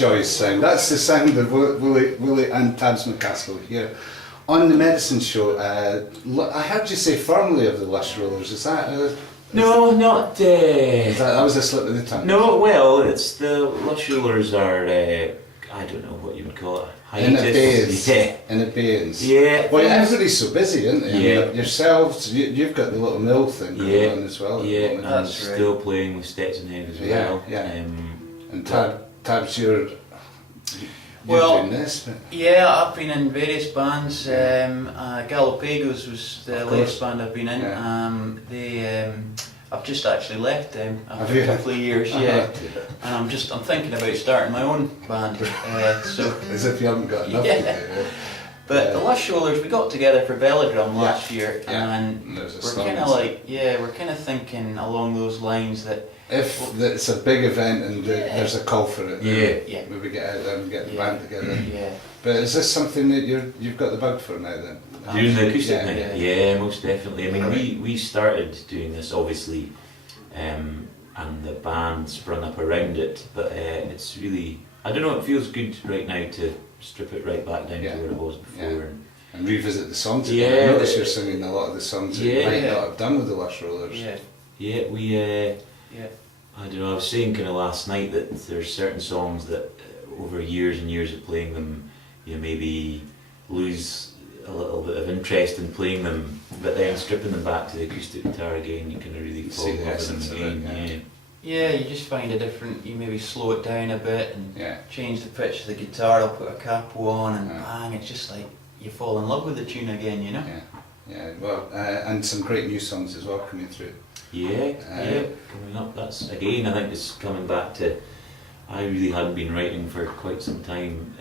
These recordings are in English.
joyous sound. That's the sound of Willie and Tabs McCaskill here on the Medicine Show. I heard you say firmly of the Lushrollers. Is that? No, not. That was a slip of the tongue. No, well, it's the Lushrollers are. I don't know what you would call it. In abeyance. Yeah. In abeyance. Yeah. Well, everybody's so busy, isn't they? Yeah. I mean, yourselves, you've got the little mill thing going on as well. Yeah, I'm right. Still playing with Stetson Head as well. Yeah. And Tabs, you're doing this. But... Yeah, I've been in various bands. Galapagos was the latest band I've been in. Yeah. I've just actually left them after you? a couple of years, and I'm thinking about starting my own band. So as if you haven't got enough. But the Lushrollers, we got together for Belladrum last year, and we're kind of thinking along those lines that if it's a big event and there's a call for it, maybe get out there and get the band together. Yeah. But is this something that you've got the bug for now then? Doing the acoustic night? Yeah, most definitely. I mean, we started doing this obviously, and the band sprung up around it. But it's really, I don't know. It feels good right now to strip it right back down to where it was before, and revisit the songs again. I notice you're singing a lot of the songs that you might not have done with the Lushrollers. I don't know. I was saying kind of last night that there's certain songs that over years and years of playing them, you maybe lose a little bit of interest in playing them, but then stripping them back to the acoustic guitar again, you can really fall in love with them again. Yeah, you just find a different. You maybe slow it down a bit and change the pitch of the guitar. I'll put a capo on and bang! It's just like you fall in love with the tune again, you know. Yeah. Well, and some great new songs as well coming through. Coming up. That's again. I think it's coming back to. I really hadn't been writing for quite some time.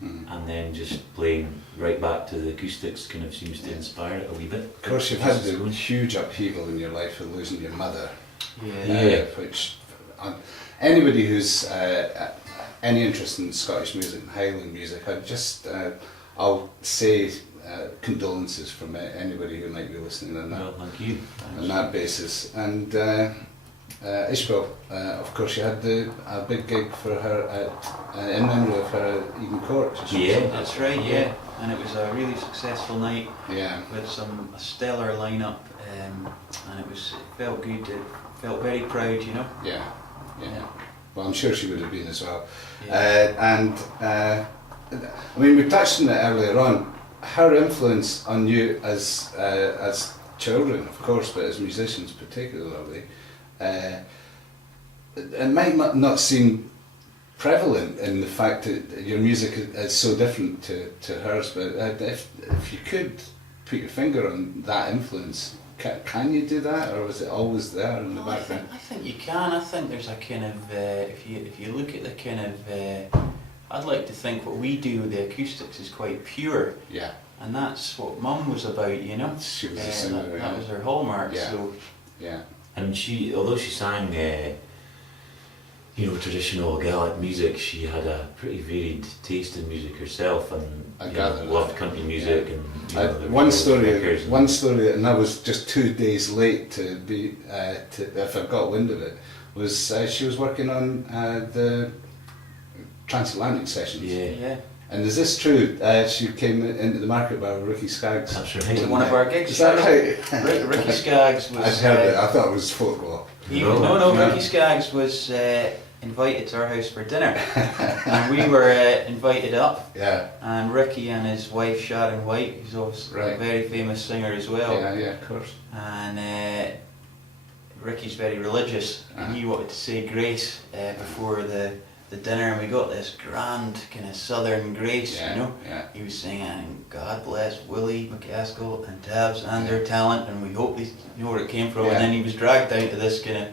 And then just playing right back to the acoustics kind of seems to inspire it a wee bit. Of course, you've had the huge upheaval in your life of losing your mother. Which anybody who's any interest in Scottish music and Highland music, I'll say condolences from anybody who might be listening on that. Well, thank you. On that basis. And Ishbel, of course, you had a big gig for her in memory of her at Eden Court. That's right. Yeah, and it was a really successful night. With a stellar lineup, and it felt good. It felt very proud, you know. Yeah. Well, I'm sure she would have been as well. I mean, we touched on it earlier on. Her influence on you as children, of course, but as musicians particularly. It might not seem prevalent in the fact that your music is so different to hers, but if you could put your finger on that influence, can you do that, or was it always there in the background? I think you can. I think there's a kind of if you look at the kind of I'd like to think what we do with the acoustics is quite pure. Yeah. And that's what Mum was about, you know. She was a singer. That was her hallmark. Yeah. So. Yeah. And although she sang, traditional Gaelic music, she had a pretty varied taste in music herself, and loved country music. And one story, and I was just 2 days late to be if I got wind of it, was she was working on the Transatlantic Sessions. Yeah. And is this true? She came into the market by Ricky Skaggs. That's right. To one of our gigs. Is that right? Ricky Skaggs was. I'd heard it. I thought it was folklore. No. Ricky Skaggs was invited to our house for dinner, and we were invited up. Yeah. And Ricky and his wife Sharon White, who's also a very famous singer as well. Yeah, of course. And Ricky's very religious, and he wanted to say grace before the dinner, and we got this grand kind of southern grace, you know. Yeah. He was singing, God bless Willie, Macaskill and Tabs and their talent, and we hope they know where it came from. And then he was dragged down to this kind of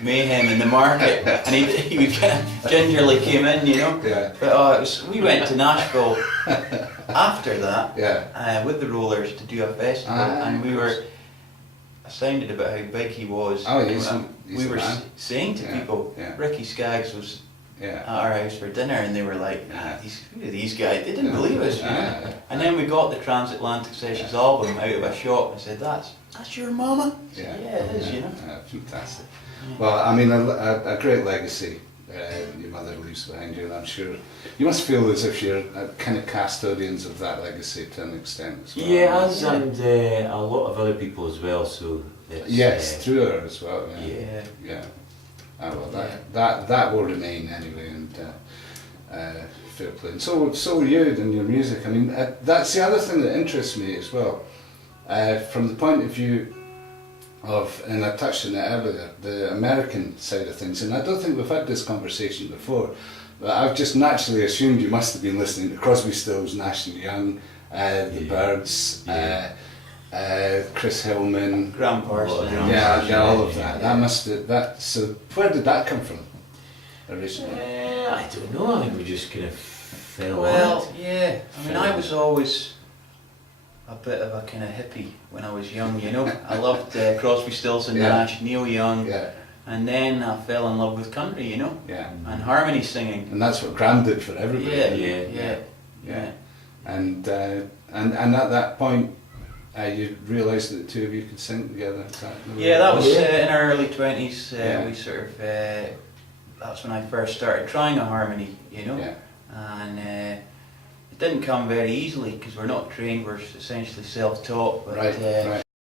mayhem in the market, and he kind of gingerly came in, you know. Yeah. But we went to Nashville after that with the Rollers to do a festival, and we were astounded about how big he was. We were saying to people, Ricky Skaggs was at our house for dinner, and they were like, who are these guys? They didn't believe us, you know. And then we got the Transatlantic Sessions album out of a shop and said, that's your mama? Yeah, it is, you know. Fantastic. Well, I mean, a great legacy your mother leaves behind you, and I'm sure you must feel as if you're kind of custodians of that legacy to an extent as well. Yeah, us and a lot of other people as well. So yes, through her as well. Yeah. Well, that will remain anyway, and fair play. And so are you and your music. I mean, that's the other thing that interests me as well, from the point of view of, and I touched on it earlier, the American side of things. And I don't think we've had this conversation before, but I've just naturally assumed you must have been listening to Crosby, Stills, Nash and Young, the Byrds, Chris Hillman, Graham Parsons. All of that. That must have that. So where did that come from originally? I don't know. I think we just kind of fell on it. Yeah. I mean, I was always a bit of a kind of hippie when I was young, you know. I loved Crosby, Stills and Nash, Neil Young, and then I fell in love with country, you know, and harmony singing. And that's what Graham did for everybody. Yeah. And at that point, you realised that the two of you could sing together. That was in our early 20s. We sort of that's when I first started trying a harmony, you know, and it didn't come very easily because we're not trained. We're essentially self-taught. But